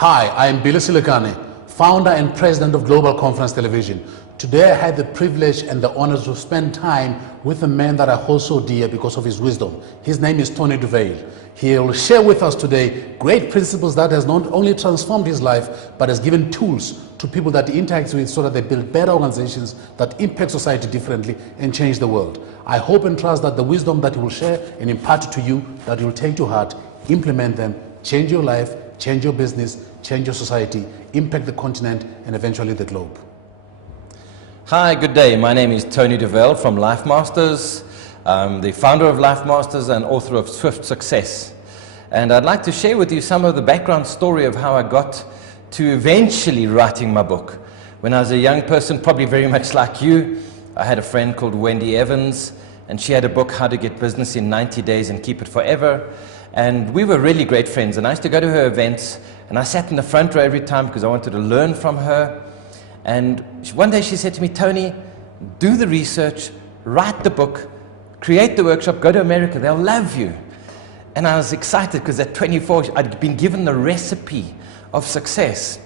Hi, I am Billy Silikane, founder and president of Global Conference Television. Today I had the privilege and the honor to spend time with a man that I hold so dear because of his wisdom. His name is Tony Dovale. He will share with us today great principles that has not only transformed his life, but has given tools to people that he interacts with so that they build better organizations that impact society differently and change the world. I hope and trust that the wisdom that he will share and impart to you, that you will take to heart, implement them, change your life, change your business, change your society, impact the continent, and eventually the globe. Hi, good day. My name is Tony Dovale from LifeMasters. I'm the founder of LifeMasters and author of Swift Success. And I'd like to share with you some of the background story of how I got to eventually writing my book. When I was a young person, probably very much like you, I had a friend called Wendy Evans, and she had a book, How to Get Business in 90 Days and Keep It Forever. And we were really great friends, and I used to go to her events, and I sat in the front row every time because I wanted to learn from her. And one day she said to me, Tony, do the research, write the book, create the workshop, go to America, they'll love you. And I was excited because at 24, I'd been given the recipe of success.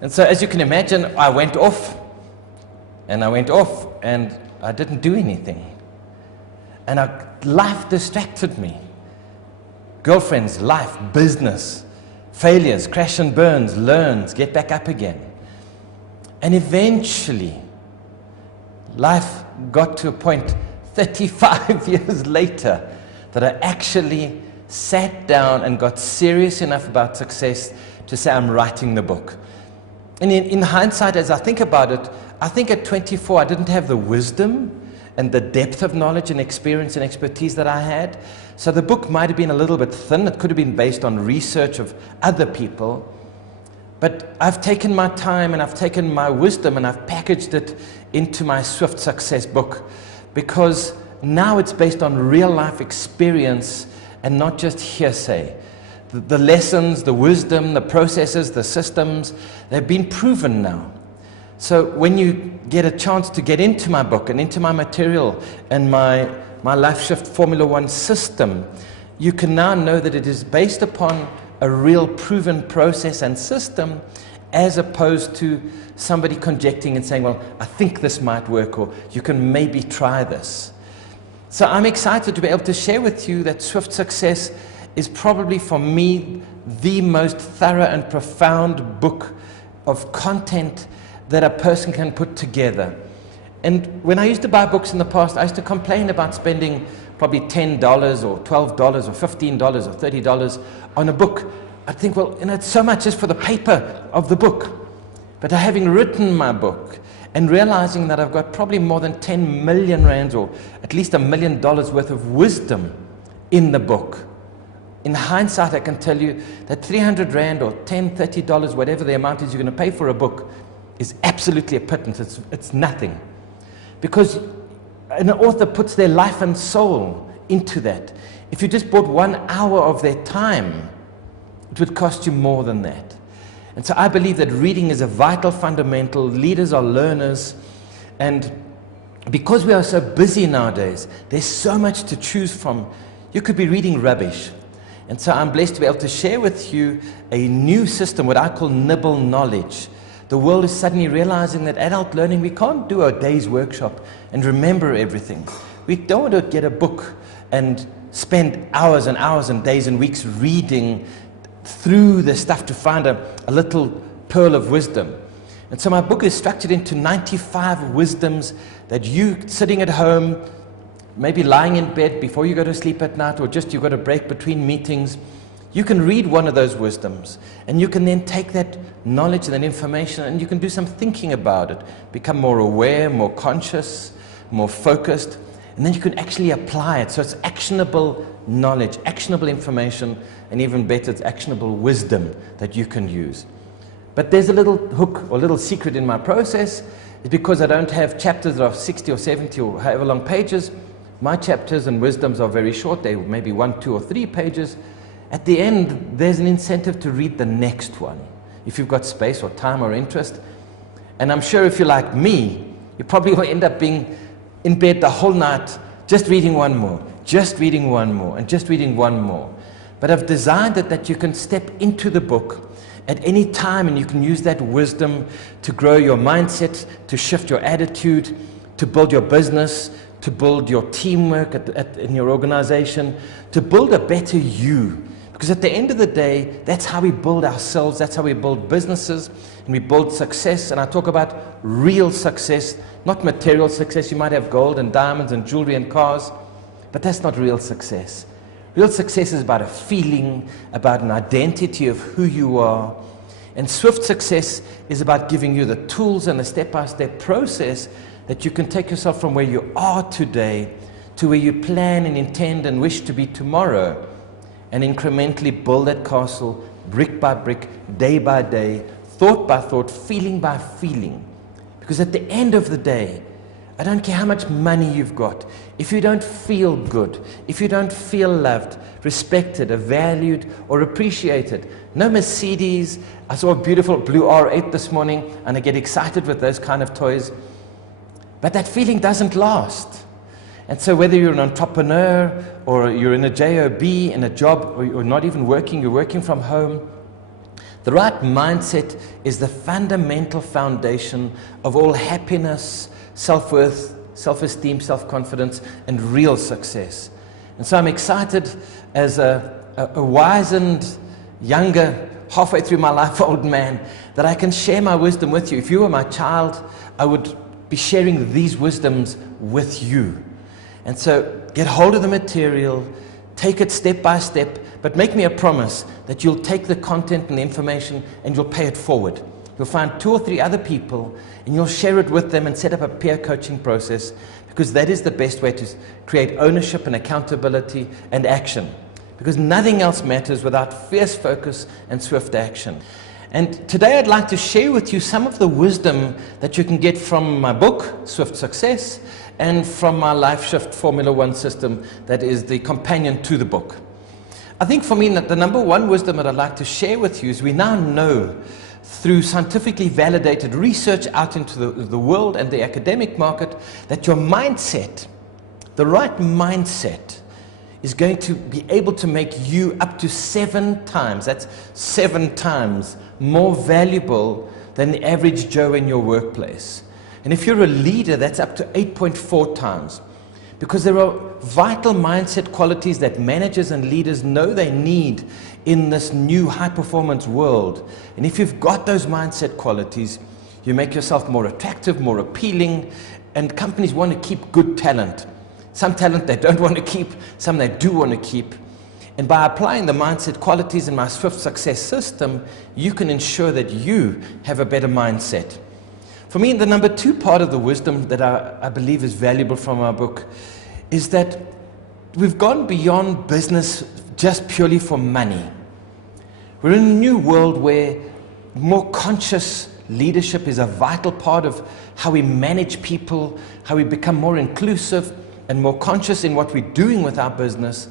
And so as you can imagine, I went off, and I didn't do anything. And life distracted me. Girlfriends, life, business, failures, crash and burns, learns, get back up again. And eventually, life got to a point 35 years later that I actually sat down and got serious enough about success to say I'm writing the book. And in hindsight, as I think about it, I think at 24 I didn't have the wisdom and the depth of knowledge and experience and expertise that I had. So the book might have been a little bit thin. It could have been based on research of other people. But I've taken my time and I've taken my wisdom and I've packaged it into my Swift Success book, because now it's based on real life experience and not just hearsay. The lessons, the wisdom, the processes, the systems, they've been proven now. So when you get a chance to get into my book and into my material and my Life Shift Formula One system, you can now know that it is based upon a real proven process and system, as opposed to somebody conjecting and saying, well, I think this might work, or you can maybe try this. So I'm excited to be able to share with you that Swift Success is probably, for me, the most thorough and profound book of content that a person can put together. And when I used to buy books in the past, I used to complain about spending probably $10 or $12 or $15 or $30 on a book. I'd think, well, it's so much just for the paper of the book. But having written my book and realizing that I've got probably more than 10 million rands, or at least $1 million worth of wisdom in the book, in hindsight I can tell you that 300 rand or $10, $30, whatever the amount is you're going to pay for a book, is absolutely a pittance. It's nothing. Because an author puts their life and soul into that. If you just bought 1 hour of their time, it would cost you more than that. And so I believe that reading is a vital fundamental. Leaders are learners. And because we are so busy nowadays, there's so much to choose from. You could be reading rubbish. And so I'm blessed to be able to share with you a new system, what I call nibble knowledge. The world is suddenly realizing that adult learning, we can't do a day's workshop and remember everything. We don't want to get a book and spend hours and hours and days and weeks reading through the stuff to find a little pearl of wisdom. And so my book is structured into 95 wisdoms that you, sitting at home, maybe lying in bed before you go to sleep at night, or just you've got a break between meetings, you can read one of those wisdoms, and you can then take that knowledge and that information and you can do some thinking about it, become more aware, more conscious, more focused, and then you can actually apply it. So it's actionable knowledge, actionable information, and even better, it's actionable wisdom that you can use. But there's a little hook or little secret in my process. It's because I don't have chapters that are 60 or 70 or however long pages. My chapters and wisdoms are very short. They're maybe 1, 2, or 3 pages. At the end, there's an incentive to read the next one, if you've got space or time or interest. And I'm sure if you're like me, you probably will end up being in bed the whole night, just reading one more, just reading one more, and just reading one more. But I've designed it that you can step into the book at any time, and you can use that wisdom to grow your mindset, to shift your attitude, to build your business, to build your teamwork in your organization, to build a better you. Because at the end of the day, that's how we build ourselves, that's how we build businesses, and we build success. And I talk about real success, not material success. You might have gold and diamonds and jewelry and cars, but that's not real success. Real success is about a feeling, about an identity of who you are. And swift success is about giving you the tools and the step-by-step process that you can take yourself from where you are today to where you plan and intend and wish to be tomorrow, and incrementally build that castle brick by brick, day by day, thought by thought, feeling by feeling. Because at the end of the day, I don't care how much money you've got, if you don't feel good, if you don't feel loved, respected, or valued, or appreciated. No Mercedes. I saw a beautiful blue R8 this morning, and I get excited with those kind of toys. But that feeling doesn't last. And so whether you're an entrepreneur, or you're in a job, in a job, or you're not even working, you're working from home, the right mindset is the fundamental foundation of all happiness, self-worth, self-esteem, self-confidence, and real success. And so I'm excited as a wizened, younger, halfway through my life old man, that I can share my wisdom with you. If you were my child, I would be sharing these wisdoms with you. And so get hold of the material, take it step by step, but make me a promise that you'll take the content and the information and you'll pay it forward. You'll find 2 or 3 other people and you'll share it with them and set up a peer coaching process, because that is the best way to create ownership and accountability and action. Because nothing else matters without fierce focus and swift action. And today I'd like to share with you some of the wisdom that you can get from my book, Swift Success, and from my Life Shift Formula 1 system that is the companion to the book. I think for me, the number one wisdom that I'd like to share with you is we now know through scientifically validated research out into the world and the academic market that your mindset, the right mindset, is going to be able to make you up to 7 times, that's 7 times more valuable than the average Joe in your workplace. And if you're a leader, that's up to 8.4 times. Because there are vital mindset qualities that managers and leaders know they need in this new high-performance world. And if you've got those mindset qualities, you make yourself more attractive, more appealing, and companies want to keep good talent. Some talent they don't want to keep, some they do want to keep. And by applying the mindset qualities in my Swift Success system, you can ensure that you have a better mindset. For me, the number 2 part of the wisdom that I believe is valuable from our book is that we've gone beyond business just purely for money. We're in a new world where more conscious leadership is a vital part of how we manage people, how we become more inclusive and more conscious in what we're doing with our business.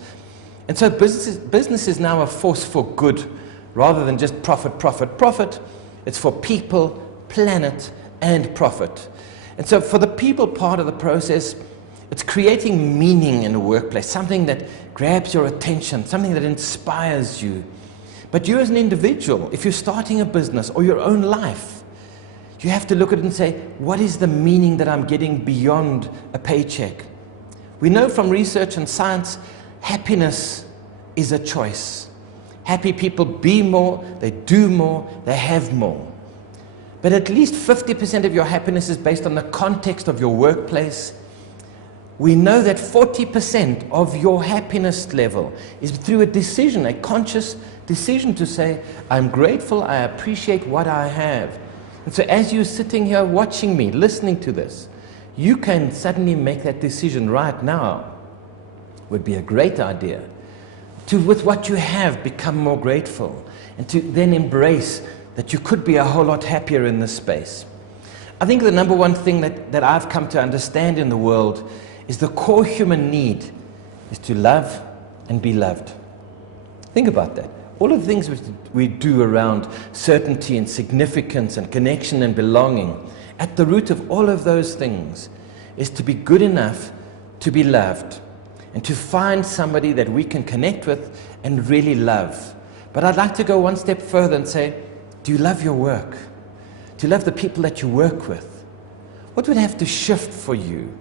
And so business is now a force for good rather than just profit, profit, profit. It's for people, planet, and profit. And so for the people part of the process, it's creating meaning in the workplace, something that grabs your attention, something that inspires you. But you as an individual, if you're starting a business or your own life, you have to look at it and say, what is the meaning that I'm getting beyond a paycheck? We know from research and science, happiness is a choice. Happy people be more, they do more, they have more. But at least 50% of your happiness is based on the context of your workplace. We know that 40% of your happiness level is through a decision, a conscious decision to say, I'm grateful, I appreciate what I have. And so as you're sitting here watching me, listening to this, you can suddenly make that decision right now. Would be a great idea to, with what you have, become more grateful and to then embrace that you could be a whole lot happier in this space. I think the number one thing that I've come to understand in the world is the core human need is to love and be loved. Think about that. All of the things we do around certainty and significance and connection and belonging, at the root of all of those things is to be good enough to be loved and to find somebody that we can connect with and really love. But I'd like to go one step further and say, Do you love your work? Do you love the people that you work with? What would have to shift for you?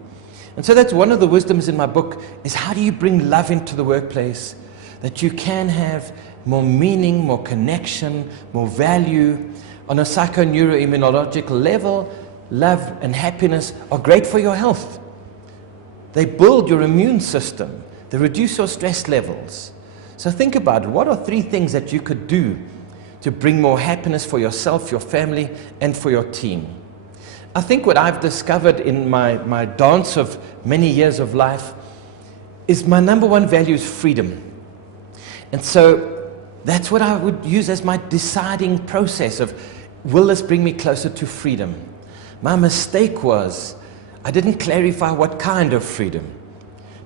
And so that's one of the wisdoms in my book, is how do you bring love into the workplace, that you can have more meaning, more connection, more value. On a psychoneuroimmunological level, love and happiness are great for your health. They build your immune system. They reduce your stress levels. So think about, what are 3 things that you could do to bring more happiness for yourself, your family, and for your team? I think what I've discovered in my dance of many years of life is my number one value is freedom. And so that's what I would use as my deciding process of, will this bring me closer to freedom? My mistake was, I didn't clarify what kind of freedom.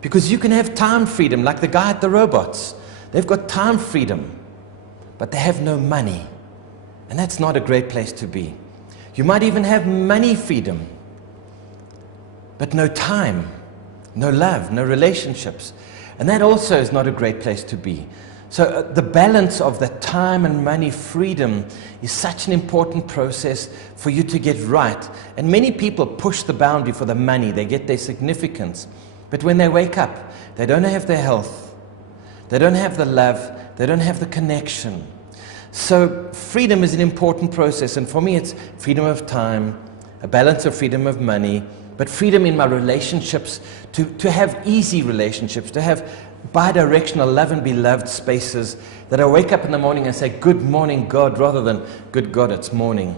Because you can have time freedom, like the guy at the robots. They've got time freedom, but they have no money. And that's not a great place to be. You might even have money freedom, but no time, no love, no relationships. And that also is not a great place to be. So the balance of the time and money freedom is such an important process for you to get right. And many people push the boundary for the money. They get their significance. But when they wake up, they don't have their health. They don't have the love. They don't have the connection. So freedom is an important process. And for me, it's freedom of time, a balance of freedom of money, but freedom in my relationships, to have easy relationships, to have bi-directional love and be loved spaces, that I wake up in the morning and say, good morning, God, rather than good God, it's morning.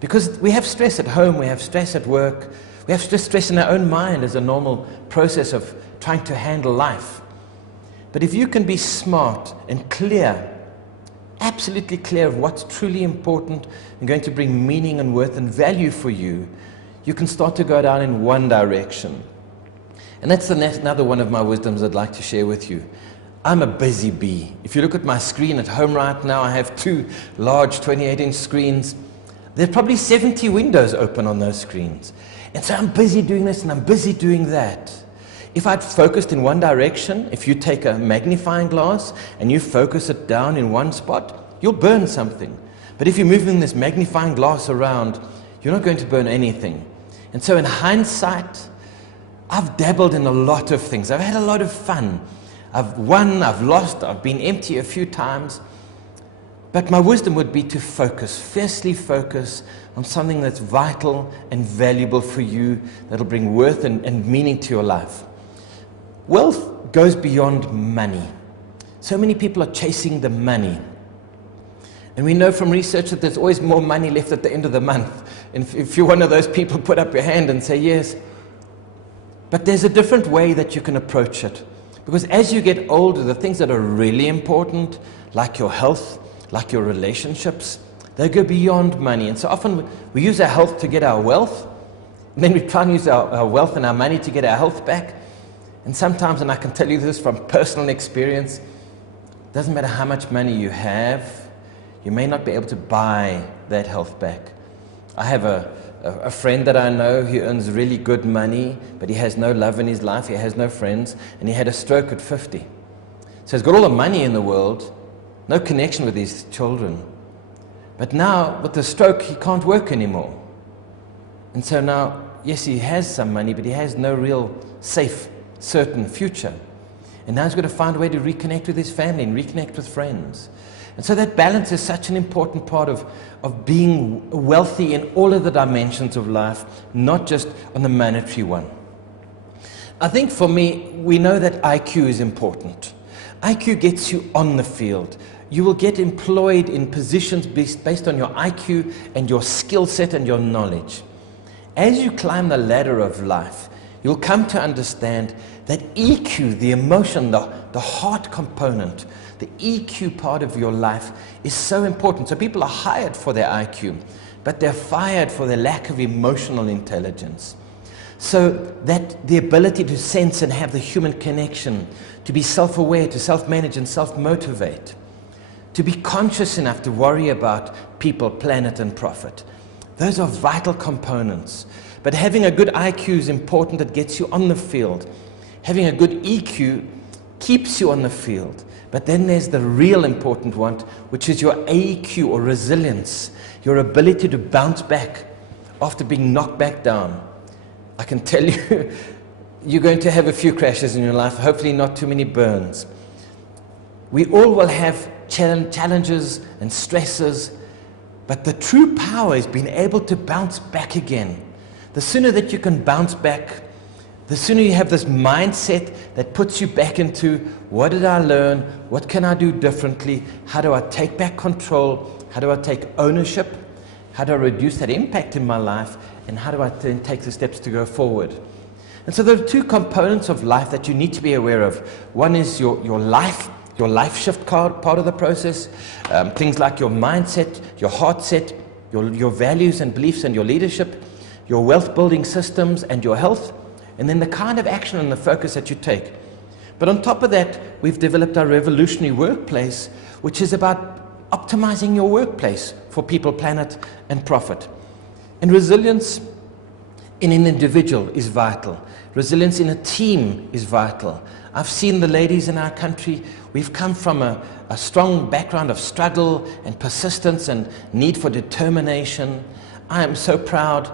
Because we have stress at home, we have stress at work, we have stress in our own mind as a normal process of trying to handle life. But if you can be smart and clear, absolutely clear of what's truly important and going to bring meaning and worth and value for you, you can start to go down in one direction. And that's another one of my wisdoms I'd like to share with you. I'm a busy bee. If you look at my screen at home right now, I have 2 large 28-inch screens. There's probably 70 windows open on those screens. And so I'm busy doing this and I'm busy doing that. If I'd focused in one direction, if you take a magnifying glass and you focus it down in one spot, you'll burn something. But if you're moving this magnifying glass around, you're not going to burn anything. And so in hindsight, I've dabbled in a lot of things. I've had a lot of fun. I've won, I've lost, I've been empty a few times. But my wisdom would be to focus, fiercely focus on something that's vital and valuable for you, that'll bring worth and meaning to your life. Wealth goes beyond money. So many people are chasing the money. And we know from research that there's always more money left at the end of the month. And if you're one of those people, put up your hand and say yes. But there's a different way that you can approach it. Because as you get older, the things that are really important, like your health, like your relationships, they go beyond money. And so often we use our health to get our wealth, and then we try and use our wealth and our money to get our health back. And sometimes, and I can tell you this from personal experience, it doesn't matter how much money you have, you may not be able to buy that health back. I have a friend that I know, he earns really good money, but he has no love in his life, he has no friends, and he had a stroke at 50. So he's got all the money in the world, no connection with his children. But now, with the stroke, he can't work anymore. And so now, yes, he has some money, but he has no real safe, certain future. And now he's got to find a way to reconnect with his family and reconnect with friends. And so that balance is such an important part of being wealthy in all of the dimensions of life, not just on the monetary one. I think for me, we know that IQ is important. IQ gets you on the field. You will get employed in positions based on your IQ and your skill set and your knowledge. As you climb the ladder of life, you'll come to understand that EQ, the emotion, the heart component, the EQ part of your life is so important. So people are hired for their IQ, but they're fired for their lack of emotional intelligence. So that the ability to sense and have the human connection, to be self-aware, to self-manage and self-motivate, to be conscious enough to worry about people, planet and profit. Those are vital components. But having a good IQ is important. It gets you on the field. Having a good EQ keeps you on the field. But then there's the real important one, which is your AQ or resilience, your ability to bounce back after being knocked back down. I can tell you, you're going to have a few crashes in your life, hopefully not too many burns. We all will have challenges and stresses, but the true power is being able to bounce back again. The sooner that you can bounce back, the sooner you have this mindset that puts you back into, what did I learn? What can I do differently? How do I take back control? How do I take ownership? How do I reduce that impact in my life? And how do I then take the steps to go forward? And so there are two components of life that you need to be aware of. One is your life shift part of the process. Things like your mindset, your heart set, your values and beliefs and your leadership, your wealth building systems and your health, and then the kind of action and the focus that you take. But on top of that, we've developed our revolutionary workplace, which is about optimizing your workplace for people, planet, and profit. And resilience in an individual is vital. Resilience in a team is vital. I've seen the ladies in our country, we've come from a strong background of struggle and persistence and need for determination. I am so proud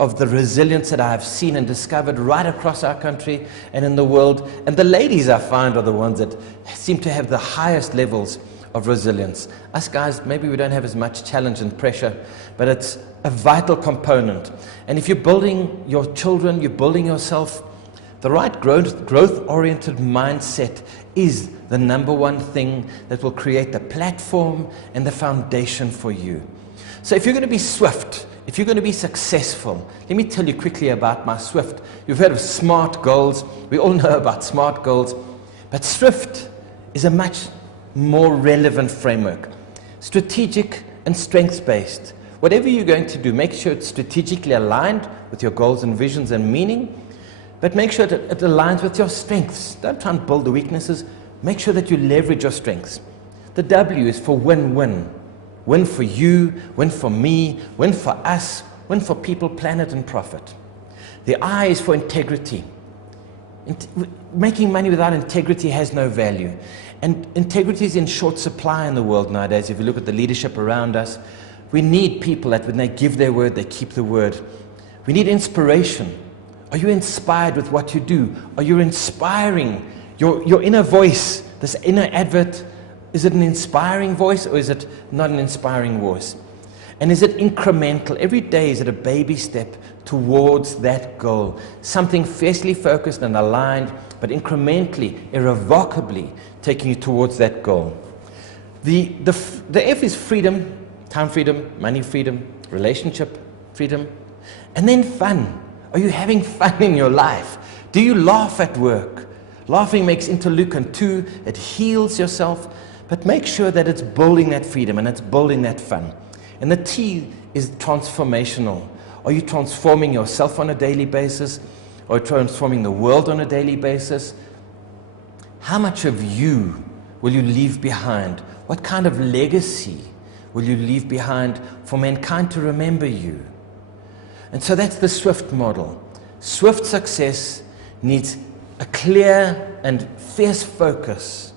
of the resilience that I have seen and discovered right across our country and in the world. And the ladies, I find, are the ones that seem to have the highest levels of resilience. Us guys, maybe we don't have as much challenge and pressure, but it's a vital component. And if you're building your children, you're building yourself, the right growth-oriented mindset is the number one thing that will create the platform and the foundation for you. So if you're going to be swift, if you're going to be successful, let me tell you quickly about my SWIFT. You've heard of SMART goals. We all know about SMART goals. But SWIFT is a much more relevant framework. Strategic and strengths-based. Whatever you're going to do, make sure it's strategically aligned with your goals and visions and meaning, but make sure that it aligns with your strengths. Don't try and build the weaknesses. Make sure that you leverage your strengths. The W is for win-win. Win for you, win for me, win for us, win for people, planet, and profit. The I is for integrity. Making money without integrity has no value. And integrity is in short supply in the world nowadays. If you look at the leadership around us, we need people that when they give their word, they keep the word. We need inspiration. Are you inspired with what you do? Are you inspiring your inner voice, this inner advert? Is it an inspiring voice or is it not an inspiring voice? And is it incremental? Every day is it a baby step towards that goal? Something fiercely focused and aligned, but incrementally, irrevocably taking you towards that goal. The F is freedom, time freedom, money freedom, relationship freedom, and then fun. Are you having fun in your life? Do you laugh at work? Laughing makes interleukin 2, it heals yourself. But make sure that it's building that freedom and it's building that fun. And the T is transformational. Are you transforming yourself on a daily basis? Or transforming the world on a daily basis? How much of you will you leave behind? What kind of legacy will you leave behind for mankind to remember you? And so that's the SWIFT model. Swift success needs a clear and fierce focus.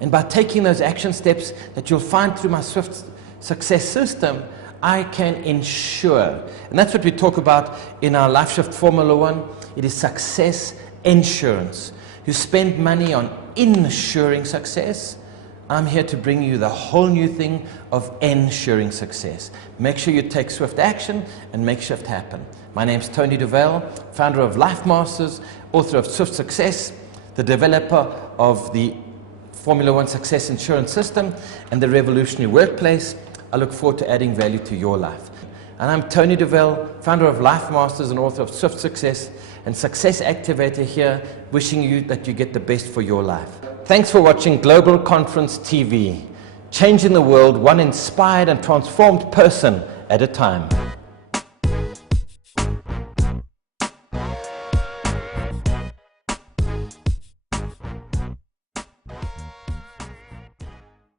And by taking those action steps that you'll find through my SWIFT success system, I can ensure, and that's what we talk about in our LifeShift Formula 1, it is success insurance. You spend money on ensuring success. I'm here to bring you the whole new thing of ensuring success. Make sure you take swift action and make shift happen. My name's Tony Dovale, founder of LifeMasters, author of Swift Success, the developer of the Formula 1 Success Insurance System, and the Revolutionary Workplace. I look forward to adding value to your life. And I'm Tony Dovale, founder of LifeMasters and author of Swift Success and Success Activator here, wishing you that you get the best for your life. Thanks for watching Global Conference TV, changing the world one inspired and transformed person at a time.